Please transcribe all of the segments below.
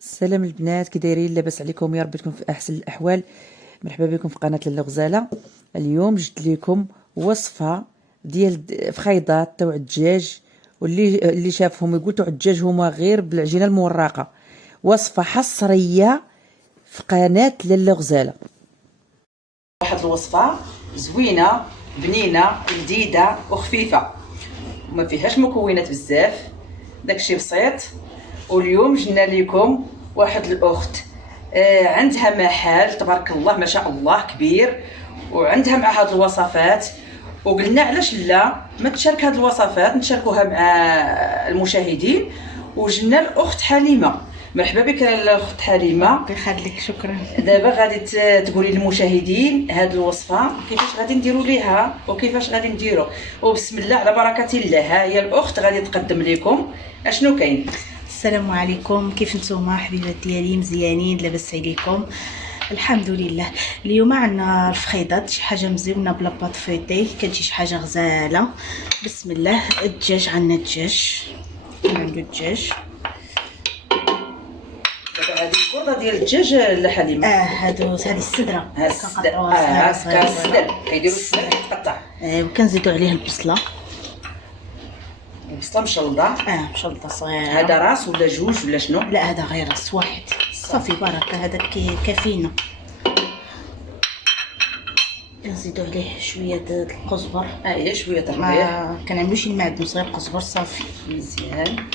السلام البنات، كي دايرين؟ لاباس عليكم؟ يا رب تكون في احسن الاحوال. مرحبا بكم في قناه لاله غزاله. اليوم جبت لكم وصفه ديال فخيضات تاع الدجاج، واللي شافهم يقول تاع الدجاج هما غير بالعجينه المورقه. وصفه حصريه في قناه لاله غزاله. واحد الوصفه زوينه بنينه جديده وخفيفه وما فيهاش مكونات بزاف، داكشي بسيط. واليوم جبنا لكم واحد الاخت عندها محل تبارك الله ما شاء الله كبير، وعندها مع هاد الوصفات، وقلنا علاش لا ما تشارك هاد الوصفات نشاركوها مع المشاهدين. وجبنا الاخت حليمه. مرحبا بك الاخت حليمه. الله يخليك، شكرا. دابا غادي تقولي للمشاهدين هاد الوصفه كيفاش غادي نديروا ليها وكيفاش غادي نديروا. وبسم الله على بركه الله، ها هي الاخت غادي تقدم لكم اشنو كاين. السلام عليكم، كيف نتوما حبيبات ديالي؟ مزيانين؟ لاباس عليكم؟ الحمد لله. اليوم عندنا الفخيضات، شي حاجه مزيونه بلا باط فويتي، كتجي شي حاجه غزاله. بسم الله. الدجاج عندنا الدجاج، عنده الدجاج. دابا هذه الكرده ديال الدجاج الحليمه. هادو هذه السدره كنقطعوها السدر، كيديروا السدر كتقطع. وكنزيدوا عليه البصله. البصله مشلضه. مشلطه صغيره. هذا راس ولا جوج ولا شنو؟ لا، هذا غير راس واحد صافي بركه، هذا كافينا. كنزيدوا عليه شويه د القزبر. هي شويه د الربيع. ما كنعملوش المعدن صغير، قزبر صافي مزيان.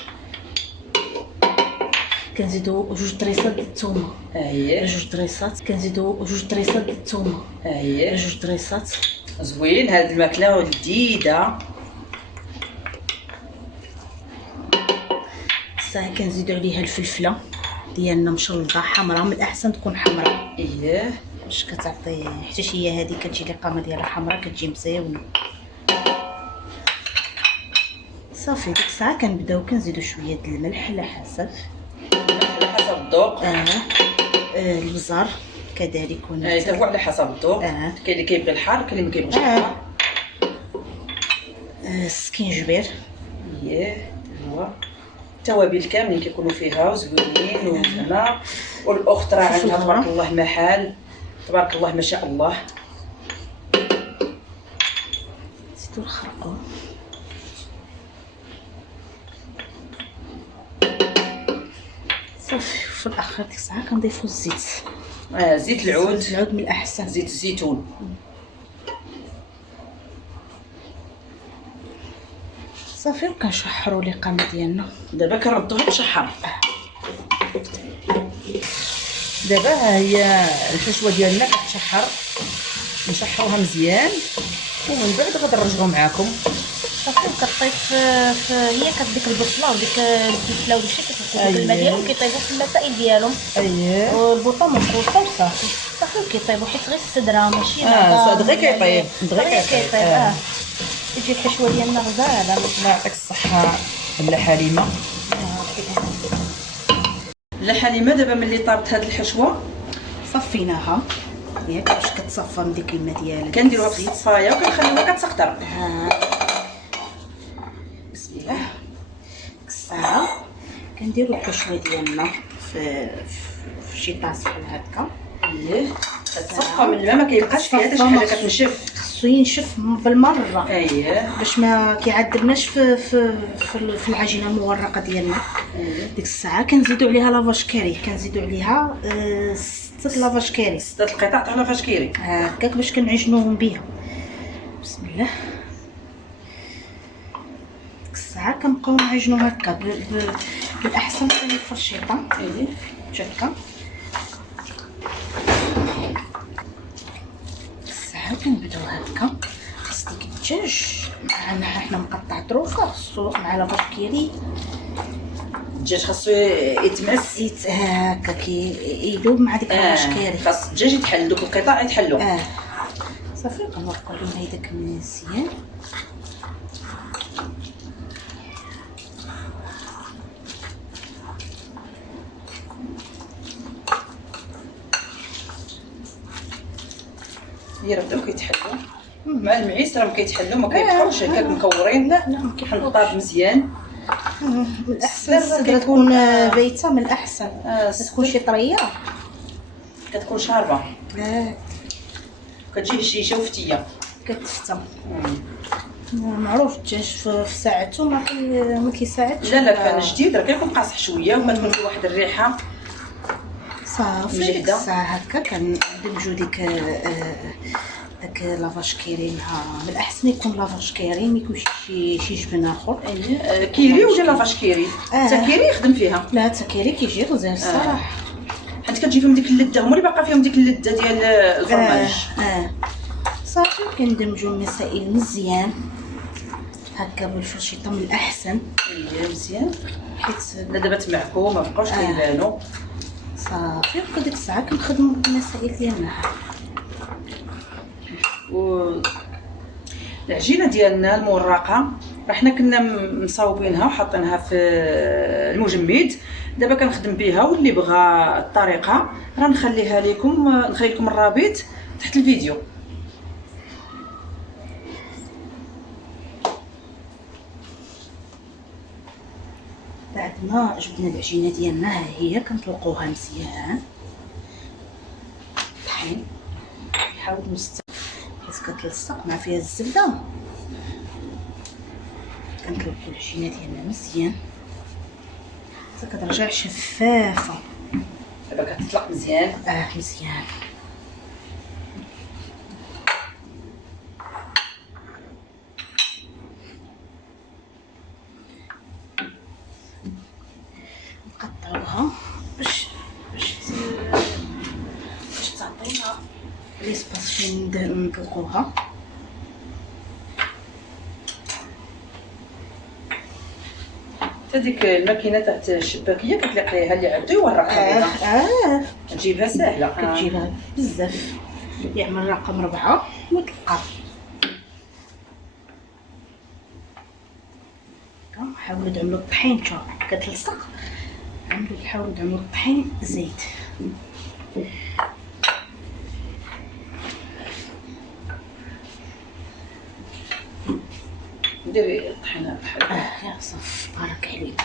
كنزيدوا جوج طريصات د الثومه. هي جوج طريصات. كنزيدوا جوج طريصات د الثومه. هي جوج طريصات. زوين هاد الماكله جديده. صافي كنزيدوا عليها الفلفله ديالنا مشلضه حمراء، من الاحسن تكون حمراء. اييه باش كتعطي، حتى هي هذه كتجي القامه ديالها حمراء، كتجي مزيونه. صافي ديك الساعه كنبداو كنزيدوا شويه د الملح على حسب الذوق. البزار كذلك. حتى هو على حسب الذوق. كاين اللي كيبغي الحار، كاين اللي ما كيبغيش الحار. السكينجبير. اييه هو التوابل كاملين كيكونوا فيها وزوينين وزعما. والاخت راه عندها تبارك الله محل، تبارك الله ما شاء الله. زيدوا الخرقوم. صافي في الاخر ديك الساعه كنضيفوا الزيت. زيت العود. زيت العود من الاحسن. زيت الزيتون. صافي وكنشحروا القامه ديالنا. دابا كنردوها تشحر. دابا ها هي الحشوه ديالنا كتشحر، نشحروها مزيان ومن بعد غادي نرجعوا معاكم. صافي كطيب هي كديك البصله وديك الفلفله وداكشي كيطيبوا في الماء ديالهم، كيطيبوا في المسائل ديالهم. اييه والبوطه منقوصه وصافي. صافي كيطيبوا حيت غير السدره ماشي دغيا كيطيب. دغيا كيطيب. تجي الحشوه ديالنا غزاله. الله يعطيك الصحه لا حليمه. لا حليمه دابا ملي طابت هاد الحشوه صفيناها ياك باش كتصفى من ديك الماء ديالها، كنديروها في الصفايه وكنخليوها كتسقطر. بسم الله. ديك الساعه كنديروا الحشوه ديالنا في شي طاس بحال هكا. اييه كتصفى من الماء، ما كيبقاش فيها حتى شي حاجه كتنشف. خصو ينشف بالمره. اييه باش ما كيعذبناش في العجينه المورقه ديالنا. ديك الساعه كنزيدوا عليها لافاش كاري، كنزيدوا عليها 6 لافاش كاري، 6 القطع تاع لافاش كيري هكاك باش كنعجنوهم بها. بسم الله. ديك الساعه كنبقاو نعجنو هكا بالاحسن ثاني الفرشيطه. اييه هكا. الساعه كنبداو هكا. خص ديك الدجاج معنا حنا مقطع طروفه، خصو مع لافاش كيري. الدجاج خاصو يتمس هكا يذوب مع ديك لافاش كيري. خاص الدجاج يتحل، دوك القطع يتحلوا. صافي كنورقوا لهم هيداك مزيان. هي راه بداو كيتحلوا مع المعيس، راه كيتحلوا ما كيبقاوش هكاك مكورين. لا ما كيبقاوش. حنطاب مزيان. من الاحسن السدره تكون بايته، من الاحسن. احسن. تكون شي طريه كتكون شاربه، كتجي هشيشه وفتيه كتفتى. معروف الدجاج في ساعته ما كيساعدش. لا كان جديد، راه كيكون قاصح شويه وكتكون فيه واحد الريحه صافي. ديك الساعه هكا كندمجو داك لافاش كيري مع من الاحسن يكون لافاش كيري، ما يكونش شي جبن اخر. كيري ولا لافاش كيري. حتى كيري يخدم فيها. لا حتى كيري كيجي غزال الصراحه، حيت كتجي فيهم ديك اللذه، هما اللي باقا فيهم ديك اللذه ديال الفرماج. صافي كندمجو المسائل مزيان هكا بالفرشيطه من الاحسن. مزيان حيت دابا تمعكو ما بقاوش كيبانو. صافي ديك الساعه كنخدمو بالمسائل ديالنا. العجينه ديالنا المورقه راه حنا كنا مصاوبينها وحاطينها في المجمد، دابا كنخدم بها، واللي بغى الطريقه راه نخلي لكم الرابط تحت الفيديو. بعد ما جبنا العجينه ديالنا ها هي كنطلقوها مزيان. طحين نحاول حيت كتلصق مع فيها الزبده. كنطلقوا العجينه ديالنا مزيان حتى كترجع شفافه. دابا كتطلق مزيان. مزيان. نقطعوها باش تعطينا ليسباس فين نطلقوها. حتى ديك الماكينه تاع الشباكيه كتلقيها اللي عدو الرقم تجيبها ساهله. كتجيبها بزاف. يعمل رقم 4 وتلقى. حاولوا تعملوا الطحين كتلصق. حاولوا تعملوا الطحين زيت. ديري الطحينه بحال يا صافي بارك عليك.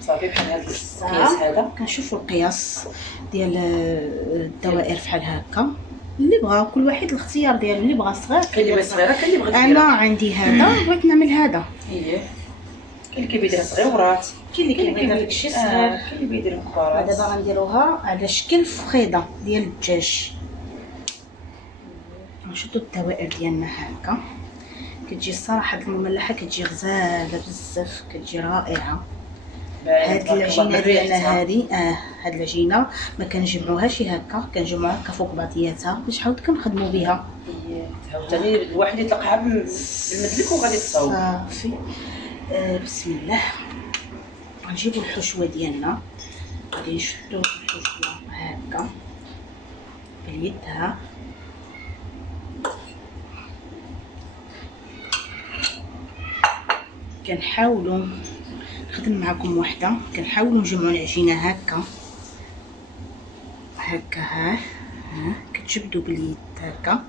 صافي بحال هذا القياس هذا. كنشوفوا القياس ديال الدوائر بحال هكا. اللي بغى كل واحد الاختيار ديالو، اللي بغى صغير كاين اللي بغى صغيره، كاين اللي بغى كبيره. انا عندي هذا بغيت نعمل هذا. كاين اللي كيبيدير صغيورات، كاين اللي كيبيدير داكشي صغير، كاين اللي بيدير كبارات. دابا غنديروها على شكل فخيده ديال الدجاج. نشدو الدوائر ديالنا هكا. كتجي الصراحه المملحه كتجي غزاله بزاف، كتجي رائعه. هاد العجينه ديالنا هاد العجينه ما كنجمعوهاش هكا، كنجمعوها هكا فوق بعضياتها باش عاود كنخدموا بها. عاوتاني الواحد يطلقها بالمدلك وغادي تصاوب. صافي. بسم الله. غنجيبوا الحشوه ديالنا، غادي نشدو الحشوه هكا باليد. كنحاولوا نخدم معكم وحده، كنحاولوا نجمعوا العجينه هكا كتجبدوا باليد هكا.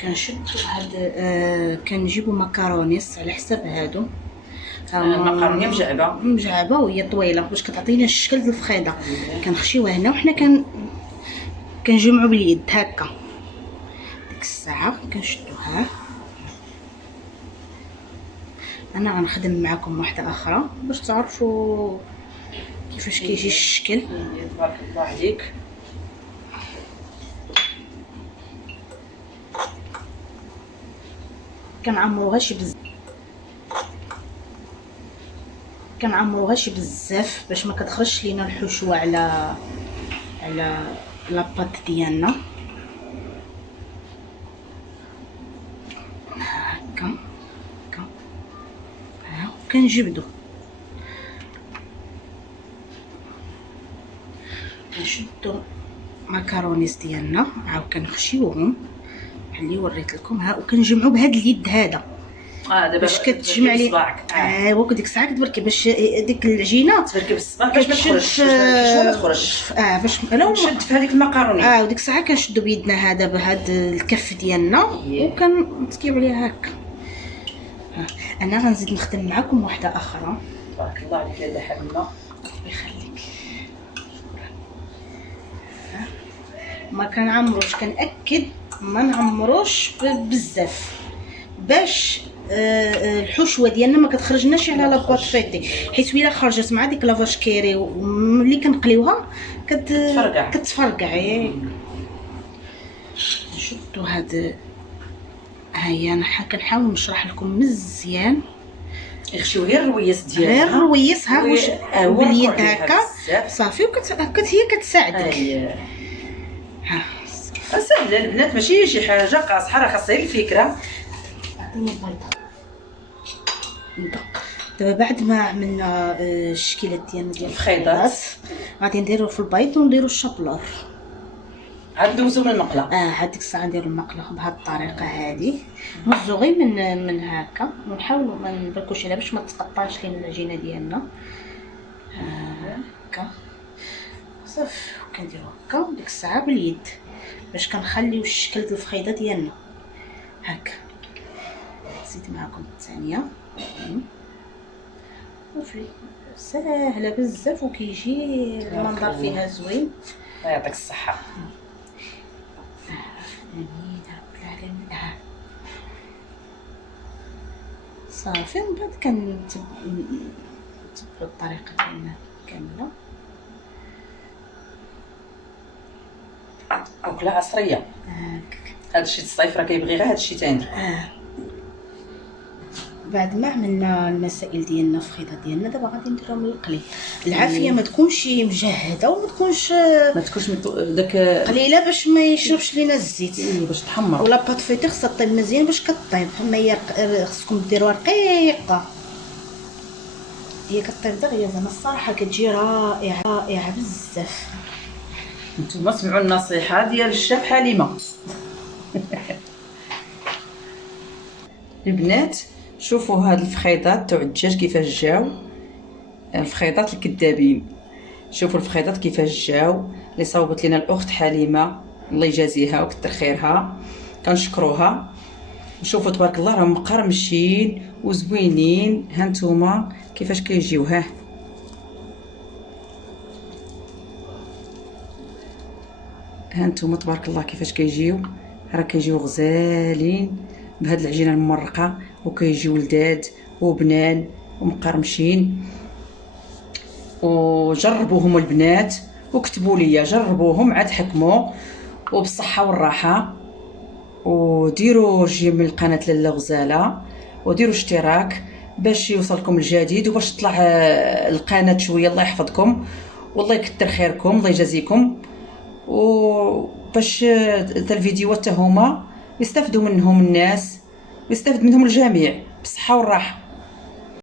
كنشدوا هاد كنجيبوا مكرونيس على حساب هادو. المكرونه مجعبه وهي طويله باش كتعطينا الشكل ديال الفخيده. كنخشيوها هنا وحنا كنجمعوا باليد هكا. ديك الساعه كنشدوها. انا غنخدم معكم واحده اخرى باش تعرفوا كيفاش كيجي الشكل. تبارك الله عليك. كنعمروهاش بزاف باش ما كتخرجش لينا الحشوه على لاباط ديالنا هكا. كنجبدو كنشدو مكرونيس ديالنا عاود كنخشيوهم بحال اللي وريت لكم وكنجمعو بهاد اليد هذا. دابا باش كتجمع لي ايوا ديك الساعه كتبركي باش ديك العجينه تبركي بالصباع باش ما تخرجش ما تخرجش. باش لو نشد في هذيك المكرونه. وديك الساعه كنشدو بيدنا هذا بهاد الكف ديالنا وكنتكيو عليها هكا. انا غنزيد نخدم معكم واحده اخرى تبارك الله عليك لاله حلمه. يخليك. ما كنعمروش، كنأكد ما نعمروش بزاف باش الحشوه ديالنا ما كتخرجناش على لاباط فيتي، حيت الا خرجت مع ديك لافاش كيري ملي كنقليوها كتفرقع. نشدو هاد، ها هي انا كنحاول نشرح لكم مزيان. يخشيو غير الرويس ديالها، غير الرويسها واش باليد هكا صافي، هي كتساعدك. ها سهله البنات، ماشي شي حاجه قاصحه، راه خاصها الفكره. عطيني البيضه ندق. دابا بعد ما عملنا الشكيلات ديالنا ديال الخيضات، غادي نديرو في البيض ونديرو الشابلور. عاد ندوزو من المقله. هذيك الساعه نديرو المقله بهذه الطريقه هذه، نوزو غير من هكا، ونحاولوا ما نبركوش عليها باش ما تقطعش لينا العجينه ديالنا. هكا صافي، كنديرو هكا ديك الساعه باليد باش كنخليو الشكل ديال الفخيده ديالنا هكا. زيد معكم الثانيه صافي، ساهله بزاف وكيجي المنظر فيها زوين. الله يعطيك الصحه. صافي من بعد كنتبعوا الطريقه ديالنا كامله. اكله عصريه. هادشي الصيف راه كيبغي غير هادشي تاني. بعد ما عملنا المسائل ديالنا في الخيطه ديالنا، دابا غادي نديروهم للقلي. العافيه ما تكونش مجهده وما تكونش داك قليله باش ما يشربش لينا الزيت. باش تحمر. ولا بات فيتي خصها طيب مزيان باش كطيب. اما هي خصكم ديروها رقيقه، هي كطيب دغيا. زعما الصراحه كتجي رائعه رائعه بزاف. نتوما سمعوا النصيحه ديال الشيف حليمه. البنات شوفوا هاد الفخيضات تاع الدجاج كيفاش جاو، الفخيضات الكذابين. شوفوا الفخيضات كيفاش جاو اللي صاوبت لنا الاخت حليمه، الله يجازيها وكثر خيرها، كنشكروها. شوفوا تبارك الله راهم مقرمشين وزوينين. ها نتوما كيفاش كيجيو، ها نتوما تبارك الله كيفاش كيجيو، راه كيجيو غزالين بهاد العجينه الممرقه، وكيجيو لذاذ وبنان ومقرمشين. وجربوهم البنات وكتبوا لي، جربوهم عاد حكموا وبالصحه والراحه. وديروا رجيم من قناه لاله غزاله، وديروا اشتراك باش يوصلكم الجديد، وباش تطلع القناه شويه. الله يحفظكم والله يكثر خيركم، الله يجازيكم. وباش الفيديوهات هما يستافدوا منهم الناس ويستافد منهم الجميع بالصحه والراحه.